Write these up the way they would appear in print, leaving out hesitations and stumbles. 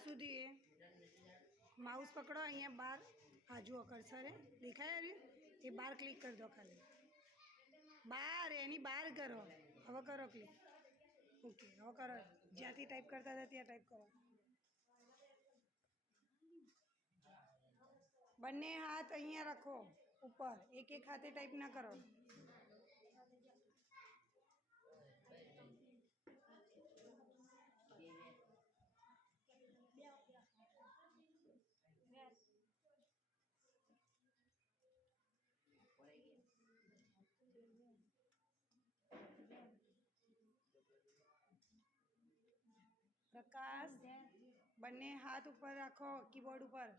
સુધી माउस पकड़ो अँ बार आजू कर्सर है दिखाया ये बार क्लिक कर दो खाली बार एनी बार करो हवे करो क्लिक ओके हवे करो ज्यां टाइप करता था त्या टाइप करो बने हाथ अँ रखो ऊपर एक एक हाथे टाइप ना करो प्रकाश बने हाथ ऊपर रखो कीबोर्ड ऊपर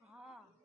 हाँ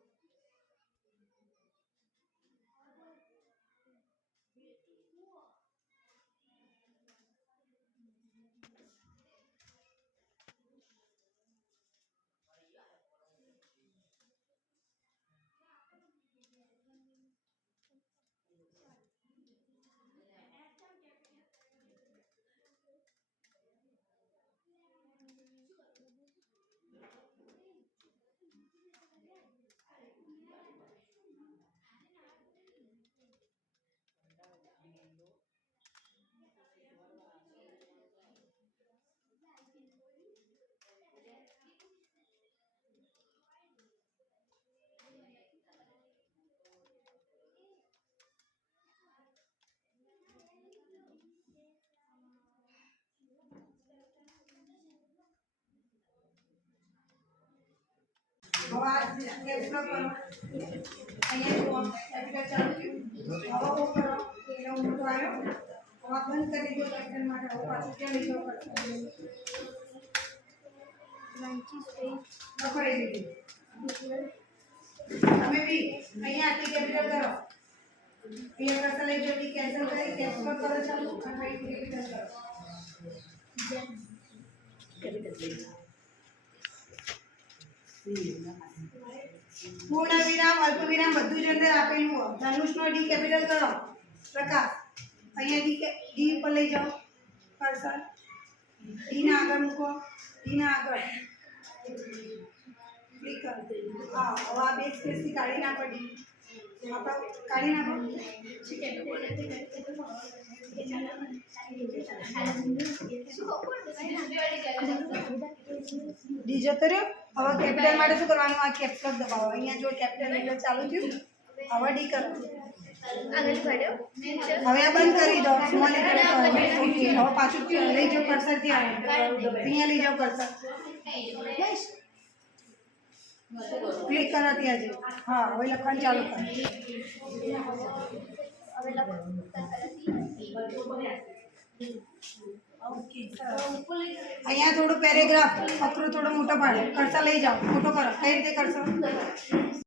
बंद कर दो कैप्टन पास क्या लिखो हमें भी अँ आके कैपिटल करो ये कैसा ले जो कैंसिल करे कैप्स लॉक करो चालू और कैपिटल करो पूर्ण विराम अल्प विराम બધું જ અંદર આપેલું હોય ધનુષનો ડી કેપિટલ કરો પ્રકાશ અહીંયા ડી ઉપર લઈ જાઓ કર્સર ડી ના આગળ મૂકો ડી ના આગળ ક્લિક કરો હા હવે આ બેક સ્પેસ થી કાઢી નાખો ડી આપણે કાઢી નાખો डी जतो रह्यो हवे कैपिटल माटे शुं करवानुं आ कैप्स लॉक दबाવો અહીંયા જો कैपिटल लेटर चालू थयुं हवे डी करो આગળ પડ્યો હવે આ બંધ કરી દો સ્મોલ લેટર ઓકે હવે પાછું લઈ જાઓ કર્સર થી અહીંયા લઈ જાઓ કર્સર ક્લિક કરો ત્યાં જે હા હવે લખવાનું ચાલુ કરો હવે લખવાનું અહીંયા થોડું પેરેગ્રાફ પકડો થોડો મોટો પાડો કર્સર લઈ જાઓ મોટો કરો કઈ રીતે કરશો